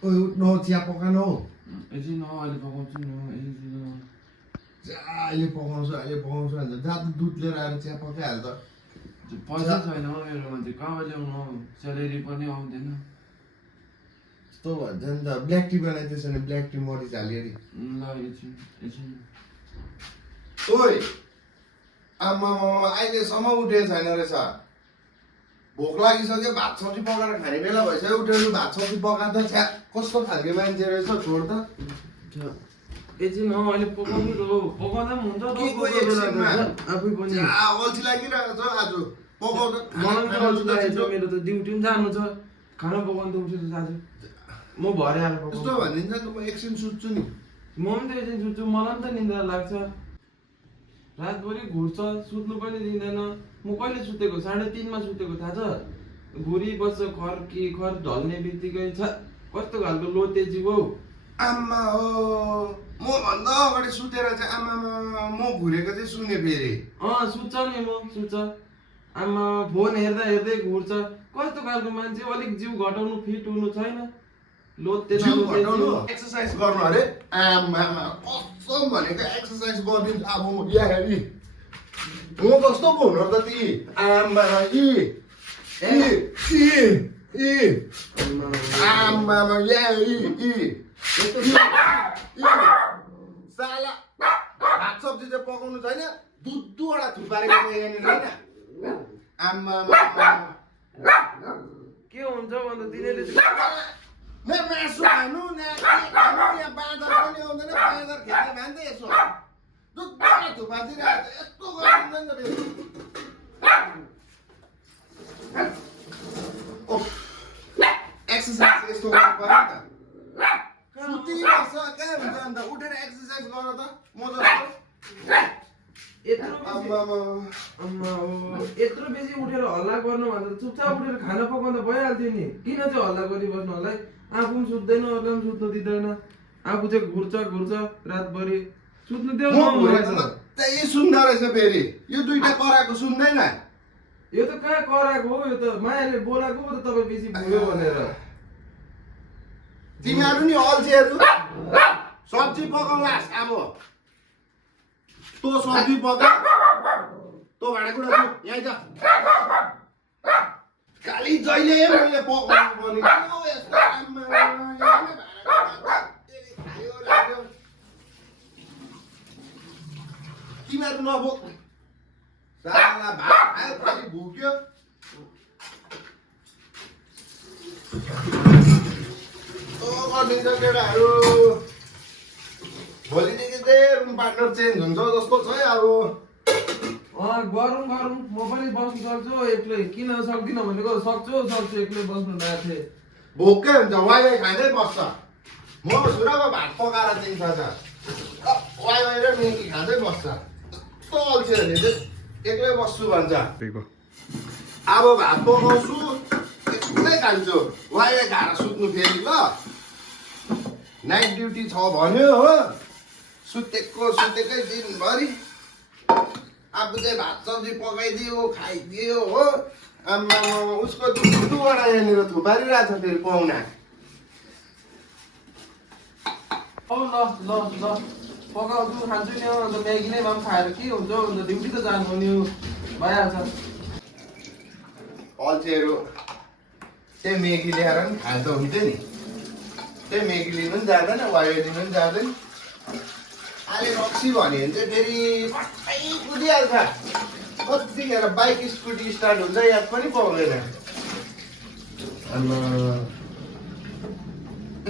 ओइ उठ्नु हौ, चिया पकाउनु हौ। एकछिन अहिले पकाउँछु न एकछिन। अहिले पकाउँछु भन्छ। जा त दुध लिएर आएर चिया पकाइहाल त। पैसा छैन हौ मेरोमा चाहिँ, कहाँ ल्याउनु हौ, स्यालेरी पनि आउँदैन। यस्तो भन्छ नि त, ब्ल्याक टी बनाइदिएछ भने ब्ल्याक टी मरिच हालिअरि। ल एकछिन। ओइ आमा अहिलेसम्म उठेको छैन रहेछ। भोक लागिसक्यो, भात सब्जी पकाएर खाने बेला भइसक्यो। उठेर भात सब्जी पकाएर छ्या कस्तो खालको मान्छे रहेछ, छोड त। एकछिन अहिले पकाउनु त, पकाउँदा पनि हुन्छ आफै पनि। अल्छी लागिरहेको छ आज पकाउँदा। मलाई पनि अल्छी लागेको छ, मेरो त ड्युटी पनि जानु छ, खाना पकाउनु त उठेर आज म भरे आएर पकाउँछु। यस्तो भनिन्छ नि त, म एकछिन सुत्छु नि। म पनि त एकछिन सुत्छु, मलाई पनि त निन्द्रा लाग्छ। रातभरि घुर्छ, सुत्नु पनि दिँदैन। म कहिले सुतेको 3:30 मा सुतेको थाहा छ। घुरी बस्छ, खर ढल्ने बित्तिकै छ कस्तो खालको लोते जीव हौ। आम्मा हो, म भन्दा अगाडि सुतेर चाहिँ आमा म घुरेको चाहिँ सुने फेरि। सुत्छ नि, म सुत्छ। आमा फोन हेर्दा हेर्दै घुर्छ, कस्तो खालको मान्छे। अलिक जिउ घटाउनु, फिट हुनु छैन, लोते एक्सर्साइज गर्नु अरे। आमा कसम भनेको एक्सर्साइज गरिदिन्छ। अब म कस्तो पो हुनु त ती। आमा आमा साला भात सब्जी चाहिँ पकाउनु छैन, दुधवटा थुपारेको यहाँनिर होइन। आमा के हुन्छ भन्दा तिनीहरूले मासु खानु यहाँ बाँदर पनि आउँदैन, बाँदर खेल्ने मान्छे यसो दुधवटा थुपारिदिरहेको छ। यस्तो गरिदिन्छ नि त एक्सर्साइज यस्तो गर्नु पर्यो नि त। सुतिबस्छ कहाँ हुन्छ अन्त, उठेर एक्सर्साइज गर त म जस्तो। यत्रो बेसी उठेर हल्ला गर्नु भन्दा चुपचाप उठेर खाना पकाउँदा भइहाल्थ्यो नि। किन चाहिँ हल्ला गरिबस्नु होला है। आफू पनि सुत्दैन, अरूलाई पनि सुत्नु दिँदैन। आफू चाहिँ घुर्छ रातभरि। सुत्नु देऊ न। त्यही सुन्दा रहेछ फेरि, यो दुइटा कराएको सुन्दैन। यो त कहाँ कराएको हो, यो त मायाले बोलाएको पो त तपाईँ बेसी भयो भनेर। तिमीहरू नि अल्छीहरू, सब्जी पकाउलास्। अब तँ सब्जी पका, तँ भाँडाकुँडा धु, यहीँ जा। खालि जहिले मैले पकाउनु पर्ने। तिमीहरू नभोक, साला भात खायो खालि भुक्यो। गरिदिन्छ केटाहरू। भोलिदेखि चाहिँ रुम पार्टनर चेन्ज हुन्छ जस्तो छ है। अब गरौँ म पनि बस्नु सक्छु एक्लै। किन सक्दिनँ भनेको, सक्छु एक्लै बस्नु भएको थिएँ। भोकै हुन्छ, वाइवाई खाँदै बस्छ। म सुरुमा भात पकाएर दिन्छ वाइवाई र मेगी खाँदै बस्छ। यस्तो अल्छीहरूले चाहिँ एक्लै बस्छु भन्छ। अब भात पकाउँछु, एक्लै खान्छु, वाइवाई खाएर सुत्नु फेरि ल। नाइट ड्युटी छ भन्यो हो, सुतेकै दिनभरि। आफू चाहिँ भात सब्जी पकाइदियो, खाइदियो हो। आम्मा उसको दुधवटा यहाँनिर थुपारिरहेको छ फेरि पाहुना। ल पकाउँछु, खान्छु नि। अन्त म्यागी नै भए पनि खाएर के हुन्छ, अन्त ड्युटी त जानु नि, भइहाल्छ। अल्छीहरू त्यही मेगी ल्याएर पनि खाए त हुन्थ्यो नि। त्यही मेगी लिनु पनि जाँदैन, वाइवाई लिनु पनि जाँदैन। अहिले रक्सी भन्यो भने चाहिँ फेरि पट्टै कुदिहाल्छ। कतिखेर बाइक स्कुटी स्टार्ट हुन्छ याद पनि पाउँदैन।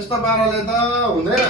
यस्तो पाराले त हुँदैन।